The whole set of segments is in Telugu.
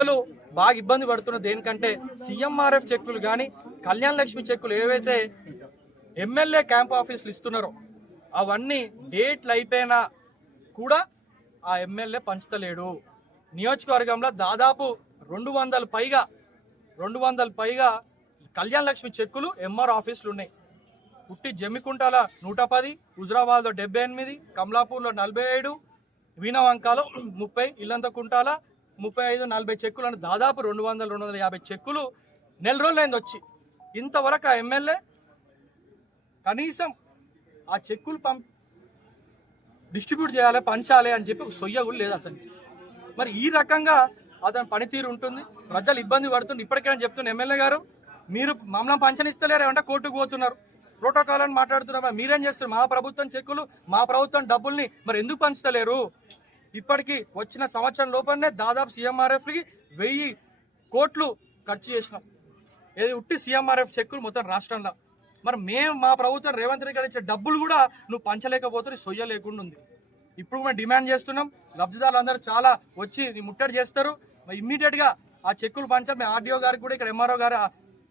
బాగా ఇబ్బంది పడుతున్న దేనికంటే సీఎంఆర్ఎఫ్ చెక్కులు కానీ కళ్యాణ లక్ష్మి చెక్కులు ఏవైతే ఎమ్మెల్యే క్యాంప్ ఆఫీసులు ఇస్తున్నారో అవన్నీ డేట్లు అయిపోయినా కూడా ఆ ఎమ్మెల్యే పంచుతలేడు. నియోజకవర్గంలో దాదాపు 200 పైగా కళ్యాణ లక్ష్మి చెక్కులు ఎంఆర్ ఆఫీసులు ఉన్నాయి. పుట్టి జమ్మికుంటాల 110, హుజరాబాద్లో 78, కమలాపూర్లో 47, వీణవంకాలో 30, ఇల్లంతకుంటాల 35-40 చెక్కులు అంటే దాదాపు 200-250 చెక్కులు నెల రోజులైంది వచ్చి. ఇంతవరకు ఆ ఎమ్మెల్యే కనీసం ఆ చెక్కులు డిస్ట్రిబ్యూట్ చేయాలి, పంచాలి అని చెప్పి సొయ్య కూడా లేదు అతనికి. మరి ఈ రకంగా అతని పనితీరు ఉంటుంది, ప్రజలు ఇబ్బంది పడుతుంది. ఇప్పటికైనా చెప్తున్న ఎమ్మెల్యే గారు, మీరు మమ్మల్ని పంచనిస్తలేరు, ఏమంటే కోర్టుకు పోతున్నారు, ప్రోటోకాల్ అని మాట్లాడుతున్నారు. మీరేం చేస్తున్నారు? మా ప్రభుత్వం చెక్కులు, మా ప్రభుత్వం డబ్బుల్ని మరి ఎందుకు పంచుతలేరు? ఇప్పటికీ వచ్చిన సంవత్సరం లోపలనే దాదాపు సీఎంఆర్ఎఫ్కి 1000 కోట్లు ఖర్చు చేసినాం. ఏది ఉట్టి సీఎంఆర్ఎఫ్ చెక్కులు మొత్తం రాష్ట్రంలో. మరి మేము మా ప్రభుత్వం రేవంత్ రెడ్డి గారు ఇచ్చే డబ్బులు కూడా నువ్వు పంచలేకపోతే సొయ్య లేకుండా ఉంది. ఇప్పుడు మేము డిమాండ్ చేస్తున్నాం, లబ్ధిదారులు అందరూ చాలా వచ్చి ముట్టడి చేస్తారు. ఇమ్మీడియట్గా ఆ చెక్కులు పంచాలి. మేము ఆర్డీఓ గారికి కూడా, ఇక్కడ ఎంఆర్ఓ గారు,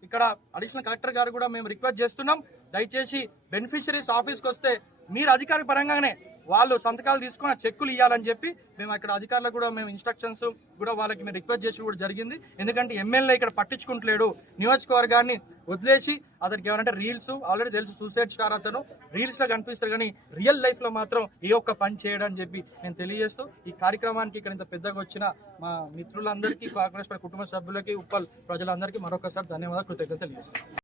ఇక్కడ అడిషనల్ కలెక్టర్ గారు కూడా మేము రిక్వెస్ట్ చేస్తున్నాం. దయచేసి బెనిఫిషరీస్ ఆఫీస్కి వస్తే మీరు అధికారిక పరంగానే వాళ్ళు సంతకాలు తీసుకొని ఆ చెక్కులు ఇవ్వాలని చెప్పి మేము ఇక్కడ అధికారులకు కూడా మేము ఇన్స్ట్రక్షన్స్ కూడా వాళ్ళకి మేము రిక్వెస్ట్ చేసి కూడా జరిగింది. ఎందుకంటే ఎమ్మెల్యే ఇక్కడ పట్టించుకుంటలేడు, నియోజకవర్గాన్ని వదిలేసి అతనికి ఏమంటే రీల్స్ ఆల్రెడీ తెలుసు, సూసైడ్ స్టార్ అతను రీల్స్లో కనిపిస్తారు కానీ రియల్ లైఫ్లో మాత్రం ఏ ఒక్క పని చేయడం అని చెప్పి నేను తెలియజేస్తూ ఈ కార్యక్రమానికి ఇక్కడ ఇంత పెద్దగా వచ్చిన మా మిత్రులందరికీ, కాంగ్రెస్ పార్టీ కుటుంబ సభ్యులకి, ఉప్పల్ ప్రజలందరికీ మరొకసారి ధన్యవాదాలు, కృతజ్ఞతలు తెలియజేస్తాను.